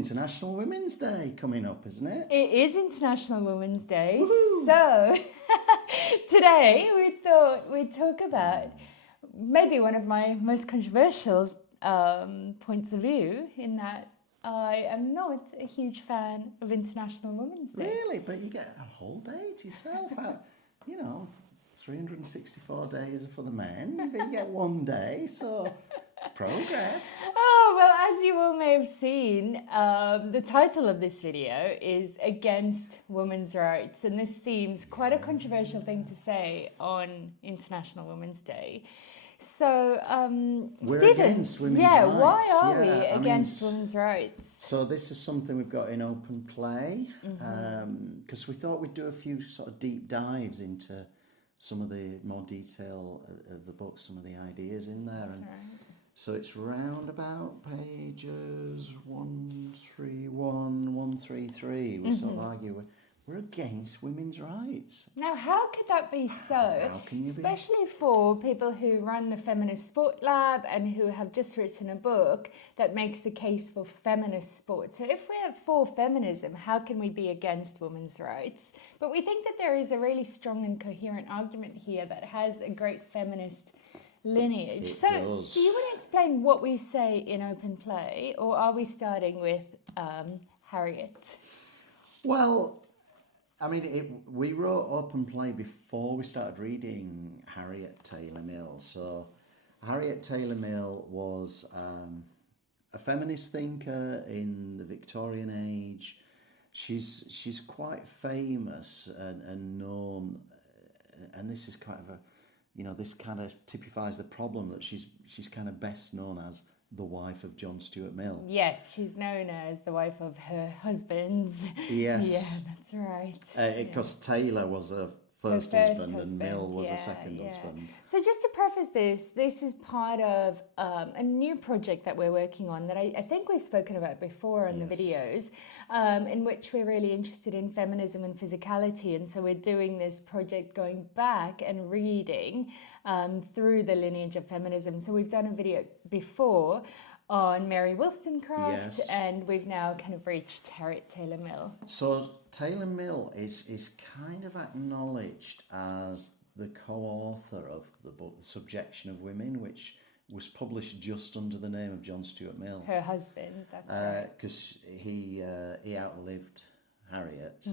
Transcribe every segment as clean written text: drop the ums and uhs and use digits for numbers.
International Women's Day coming up, isn't it? It is International Women's Day. Woohoo! So today we thought we'd talk about maybe one of my most controversial points of view, in that I am not a huge fan of International Women's Day. Really? But you get a whole day to yourself. 364 days are for the men. You get one day, so progress. Oh, well, as you all may have seen, the title of this video is Against Women's Rights. And this seems quite a controversial thing to say on International Women's Day. So, We're Stephen, against women's rights. Why are we against women's rights? So this is something we've got in open play, because we thought we'd do a few sort of deep dives into some of the more detail of the book, some of the ideas in there. That's right. So it's round about pages 131, 133. We sort of argue we're against women's rights. Now, how could that be so? How can you Especially for people who run the Feminist Sport Lab and who have just written a book that makes the case for feminist sport. So if we're for feminism, how can we be against women's rights? But we think that there is a really strong and coherent argument here that has a great feminist lineage. It does. Do you want to explain what we say in open play, or are we starting with Harriet? Well, I mean, we wrote Open Play before we started reading Harriet Taylor Mill. So Harriet Taylor Mill was a feminist thinker in the Victorian age. She's quite famous and known, and this is kind of this kind of typifies the problem that she's kind of best known as the wife of John Stuart Mill. Yes, she's known as the wife of her husband's. Yes. Yeah, that's right. Because Taylor was her first husband and Mill was her second husband. So just to preface this is part of a new project that we're working on that I think we've spoken about before on the videos, in which we're really interested in feminism and physicality. And so we're doing this project going back and reading through the lineage of feminism. So we've done a video before on Mary Wollstonecraft, and we've now kind of reached Harriet Taylor Mill. So Taylor Mill is kind of acknowledged as the co-author of the book The Subjection of Women, which was published just under the name of John Stuart Mill. Her husband, that's right. Because he outlived Harriet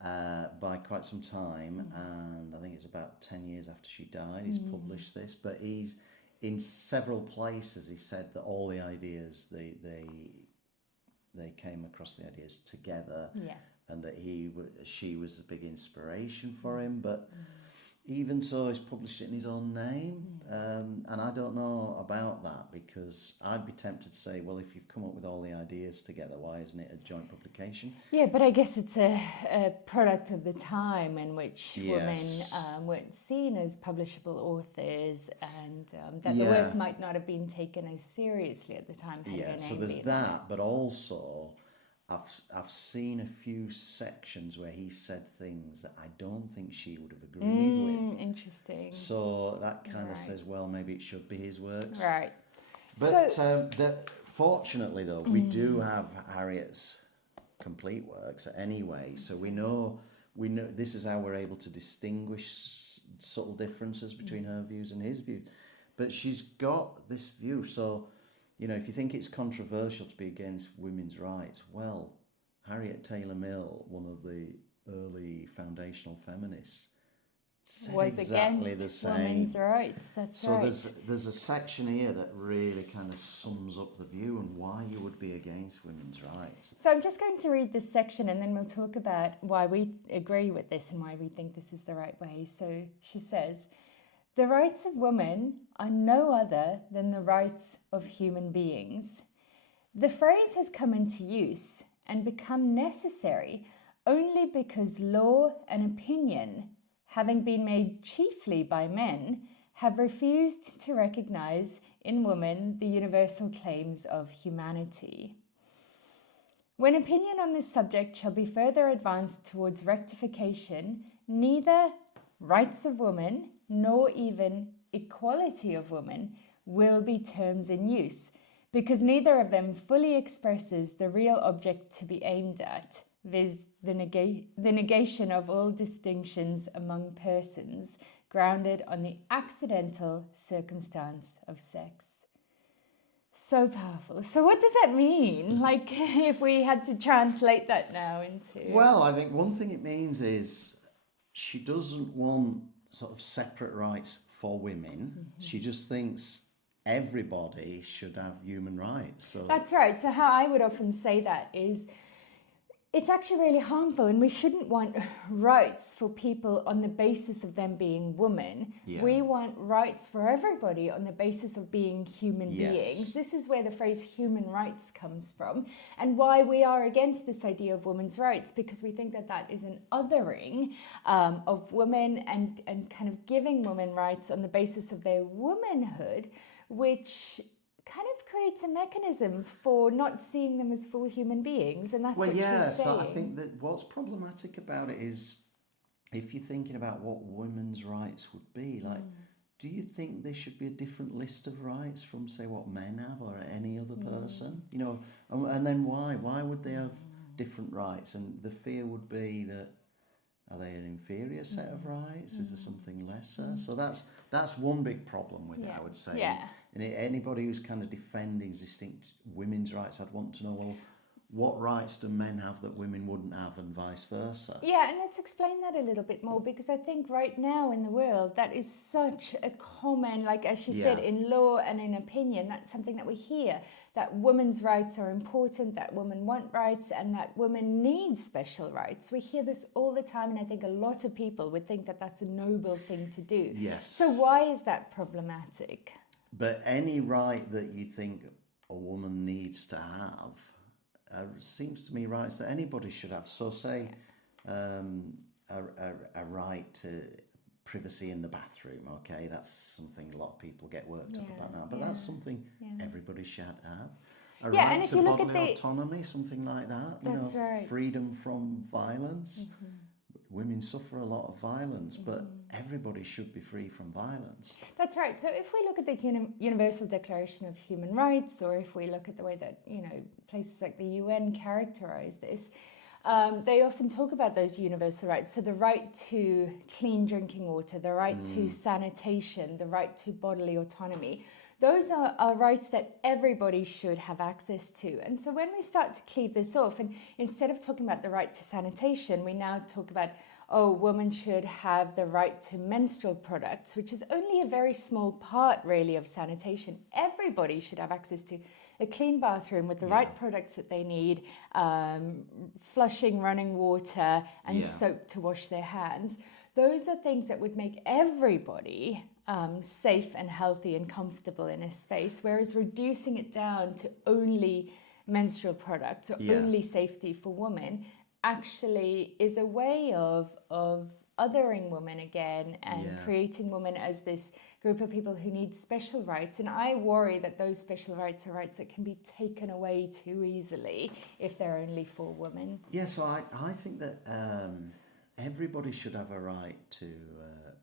by quite some time, and I think it's about 10 years after she died he's published this, but he's in several places he said that all the ideas they came across the ideas together, and that she was a big inspiration for him. But even so, he's published it in his own name, and I don't know about that, because I'd be tempted to say, well, if you've come up with all the ideas together, why isn't it a joint publication? Yeah, but I guess it's a product of the time in which women weren't seen as publishable authors, and that the work might not have been taken as seriously at the time. So there's that, but also I've seen a few sections where he said things that I don't think she would have agreed with. Interesting. So that kind of says, well, maybe it should be his works. Right. But fortunately, though, we do have Harriet's complete works anyway. So we know this is how we're able to distinguish subtle differences between her views and his views. But she's got this view, so if you think it's controversial to be against women's rights, well, Harriet Taylor Mill, one of the early foundational feminists, said was exactly against the same. Women's rights. That's right. So there's a section here that really kind of sums up the view and why you would be against women's rights. So I'm just going to read this section, and then we'll talk about why we agree with this and why we think this is the right way. So she says, "The rights of women are no other than the rights of human beings. The phrase has come into use and become necessary only because law and opinion, having been made chiefly by men, have refused to recognize in woman the universal claims of humanity. When opinion on this subject shall be further advanced towards rectification, neither rights of woman nor even equality of woman will be terms in use, because neither of them fully expresses the real object to be aimed at, viz. The negation of all distinctions among persons grounded on the accidental circumstance of sex. So powerful. So what does that mean? Like, if we had to translate that now into... Well, I think one thing it means is she doesn't want sort of separate rights for women. She just thinks everybody should have human rights. So That's right. So how I would often say that is, it's actually really harmful, and we shouldn't want rights for people on the basis of them being women. Yeah. We want rights for everybody on the basis of being human Yes. beings. This is where the phrase human rights comes from, and why we are against this idea of women's rights, because we think that that is an othering of women and kind of giving women rights on the basis of their womanhood, which kind of creates a mechanism for not seeing them as full human beings, and that's what she's saying. So I think that what's problematic about it is, if you're thinking about what women's rights would be, like, do you think there should be a different list of rights from, say, what men have or any other person? You know, and then why? Why would they have different rights? And the fear would be that, are they an inferior set of rights? Is there something lesser? So that's one big problem with it, I would say. Yeah. And anybody who's kind of defending distinct women's rights, I'd want to know, well, what rights do men have that women wouldn't have, and vice versa? Yeah, and let's explain that a little bit more, because I think right now in the world that is such a common, like as she said, in law and in opinion, that's something that we hear, that women's rights are important, that women want rights, and that women need special rights. We hear this all the time, and I think a lot of people would think that that's a noble thing to do. Yes. So why is that problematic? But any right that you think a woman needs to have seems to me rights that anybody should have. So say a right to privacy in the bathroom, okay, that's something a lot of people get worked up about now, but that's something everybody should have. A right and if to you look bodily at the autonomy, something like that. That's right. Freedom from violence. Women suffer a lot of violence, but everybody should be free from violence. That's right. So if we look at the Universal Declaration of Human Rights, or if we look at the way that, you know, places like the UN characterize this, they often talk about those universal rights. So the right to clean drinking water, the right to sanitation, the right to bodily autonomy. Those are rights that everybody should have access to. And so when we start to cleave this off, and instead of talking about the right to sanitation, we now talk about, oh, women should have the right to menstrual products, which is only a very small part, really, of sanitation. Everybody should have access to a clean bathroom with the right products that they need, flushing running water, and soap to wash their hands. Those are things that would make everybody safe and healthy and comfortable in a space, whereas reducing it down to only menstrual products or only safety for women actually is a way of othering women again and creating women as this group of people who need special rights. And I worry that those special rights are rights that can be taken away too easily if they're only for women. Yeah, so I think that everybody should have a right to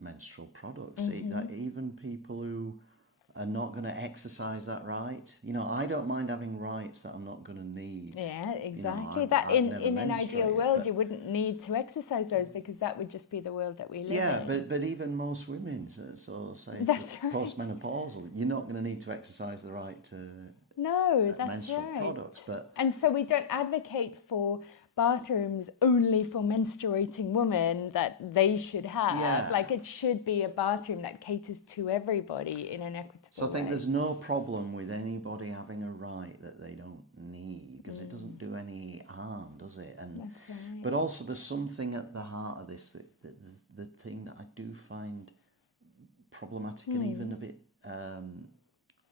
menstrual products, even people who are not going to exercise that right. You know, I don't mind having rights that I'm not going to need. Yeah, exactly. You know, that I've in never an ideal menstruated, world, you wouldn't need to exercise those, because that would just be the world that we live in. Yeah, but even most women, so say That's right. postmenopausal, you're not going to need to exercise the right to that's menstrual right. products. And so we don't advocate for bathrooms only for menstruating women that they should have. Yeah. Like, it should be a bathroom that caters to everybody in an equitable way. So I think there's no problem with anybody having a right that they don't need, because it doesn't do any harm, does it? And that's right. but also there's something at the heart of this, that the thing that I do find problematic and even a bit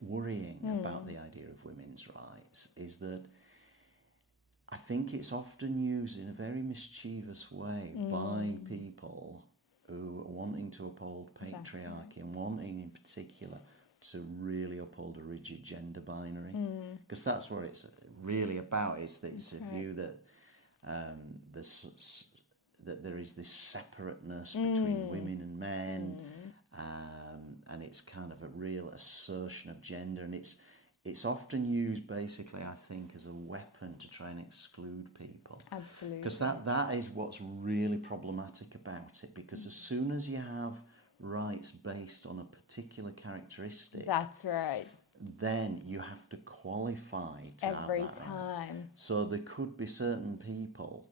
worrying about the idea of women's rights is that I think it's often used in a very mischievous way by people who are wanting to uphold patriarchy and wanting in particular to really uphold a rigid gender binary, because that's what it's really about. Is that it's a view that that there is this separateness between women and men, and it's kind of a real assertion of gender, and it's often used basically, I think, as a weapon to try and exclude people. Absolutely. Because that is what's really problematic about it, because as soon as you have rights based on a particular characteristic, that's right, then you have to qualify to every have that time. right. So there could be certain people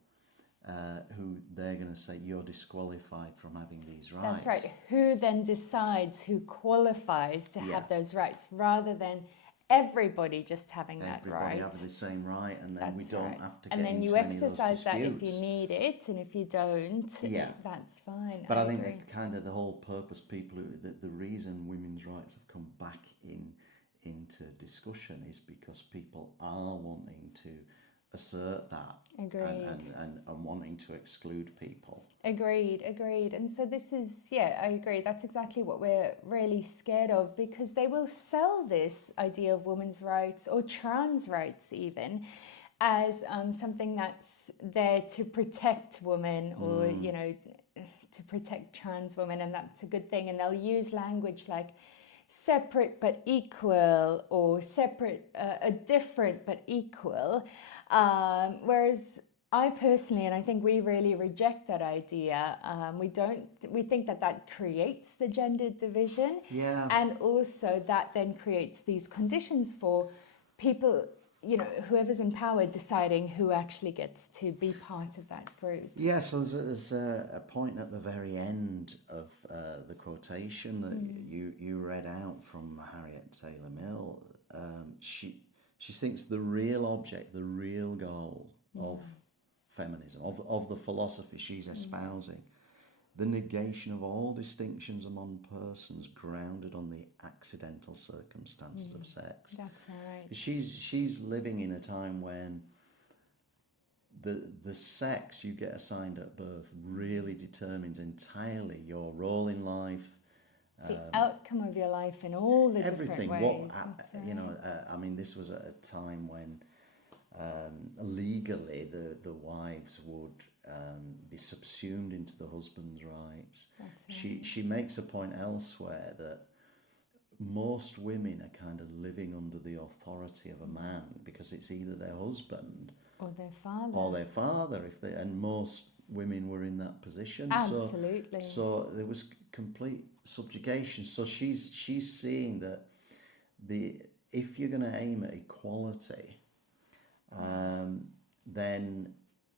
who they're going to say you're disqualified from having these rights. That's right. Who then decides who qualifies to have those rights, rather than everybody just having that right? Everybody have the same right, and then we don't have to get and then into you any of those exercise that if disputes. you need it, and if you don't, that's fine. But I think agree. that kind of the whole purpose, the reason women's rights have come back into discussion is because people are wanting to assert that. Agreed. And wanting to exclude people. Agreed. And so this is, I agree. That's exactly what we're really scared of, because they will sell this idea of women's rights or trans rights even as something that's there to protect women or, to protect trans women, and that's a good thing. And they'll use language like separate but equal, or separate, different but equal. Whereas I personally, and I think we really reject that idea. We think that creates the gender division. Yeah. And also that then creates these conditions for people, whoever's in power deciding who actually gets to be part of that group. Yes, there's a point at the very end of the quotation that you read out from Harriet Taylor Mill. She thinks the real object, the real goal of feminism, of the philosophy she's espousing, the negation of all distinctions among persons grounded on the accidental circumstances of sex. That's right. She's living in a time when the sex you get assigned at birth really determines entirely your role in life, the outcome of your life in all the everything. different ways. I mean, this was at a time when legally the wives would be subsumed into the husband's rights. That's right. She makes a point elsewhere that most women are kind of living under the authority of a man, because it's either their husband or their father. And most women were in that position. Absolutely. So there was complete subjugation. So she's seeing that if you're going to aim at equality, then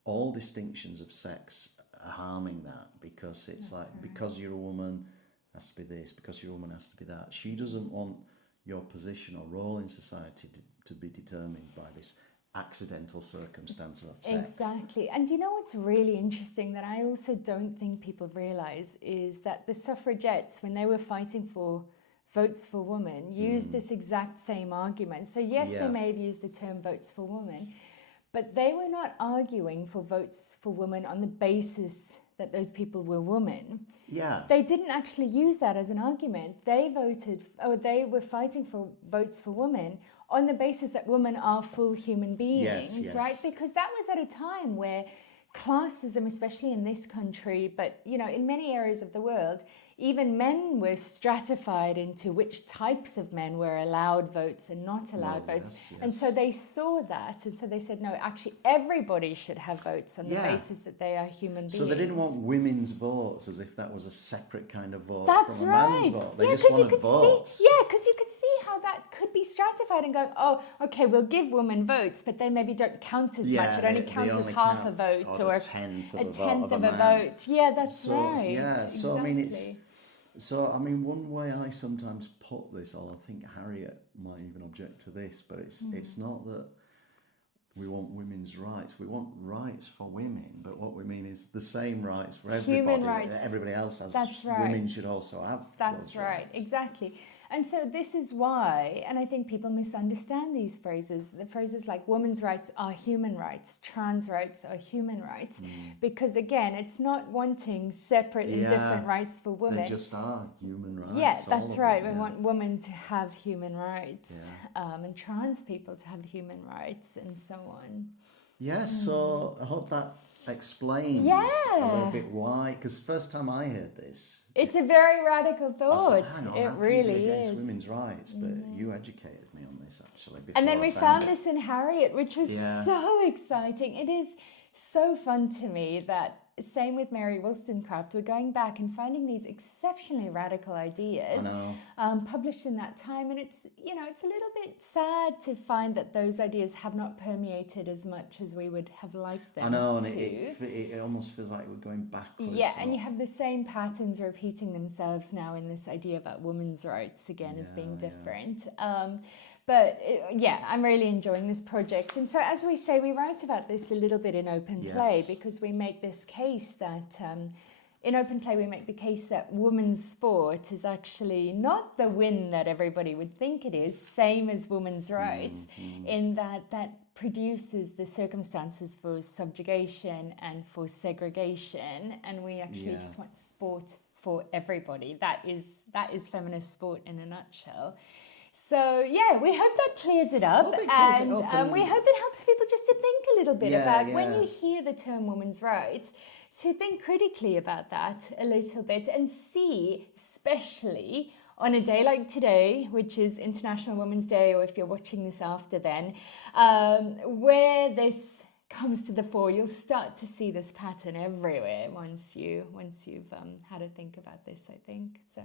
all distinctions of sex are harming that, because it's because you're a woman has to be this, because you're a woman has to be that. She doesn't want your position or role in society to be determined by this accidental circumstance of sex. Exactly. And what's really interesting that I also don't think people realise is that the suffragettes, when they were fighting for votes for women, used this exact same argument. So yes, they may have used the term votes for women, but they were not arguing for votes for women on the basis that those people were women. Yeah. They didn't actually use that as an argument. They were fighting for votes for women on the basis that women are full human beings, yes. right? Because that was at a time where classism, especially in this country, but in many areas of the world, even men were stratified into which types of men were allowed votes and not allowed votes. Yes. And so they saw that, and so they said, no, actually everybody should have votes on the basis that they are human beings. So they didn't want women's votes as if that was a separate kind of vote That's from a right. man's vote. They Yeah, just wanted votes. Because you could see how that could be stratified and go, oh, okay, we'll give women votes, but they maybe don't count as much. It only counts as half a vote or a tenth of a man. vote. Yeah, that's right. Yeah, so exactly. I mean, one way I sometimes put this, or I think Harriet might even object to this, but it's not that we want women's rights. We want rights for women, but what we mean is the same rights for everybody. Human rights. Everybody else has. That's right. Women should also have That's those right, rights. exactly. And so this is why, and I think people misunderstand these phrases. The phrases like women's rights are human rights, trans rights are human rights, because again, it's not wanting separate and different rights for women. They just are human rights. Yeah, that's right. Them, we want women to have human rights, and trans people to have human rights, and so on. Yes, so I hope that explains a little bit why, because first time I heard this, it's a very radical thought. I said, hang on, it how can really you be against is women's rights, but you educated me on this actually. And then before I we found it. this in Harriet, which was Yeah. so exciting. It is so fun to me that, same with Mary Wollstonecraft, we're going back and finding these exceptionally radical ideas published in that time. And it's, you know, it's a little bit sad to find that those ideas have not permeated as much as we would have liked them I know, to. and it almost feels like we're going backwards. Yeah, and you have the same patterns repeating themselves now in this idea about women's rights again as being different. I'm really enjoying this project. And so, as we say, we write about this a little bit in Open Play because we make this case that in Open Play we make the case that women's sport is actually not the win that everybody would think it is, same as women's rights, in that produces the circumstances for subjugation and for segregation, and we actually just want sport for everybody. That is feminist sport in a nutshell. So we hope that clears it up, we hope it helps people just to think a little bit about when you hear the term women's rights, to think critically about that a little bit and see, especially on a day like today, which is International Women's Day, or if you're watching this after then, where this comes to the fore. You'll start to see this pattern everywhere once you've had a think about this, I think. So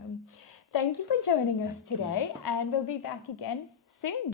thank you for joining us today, and we'll be back again soon.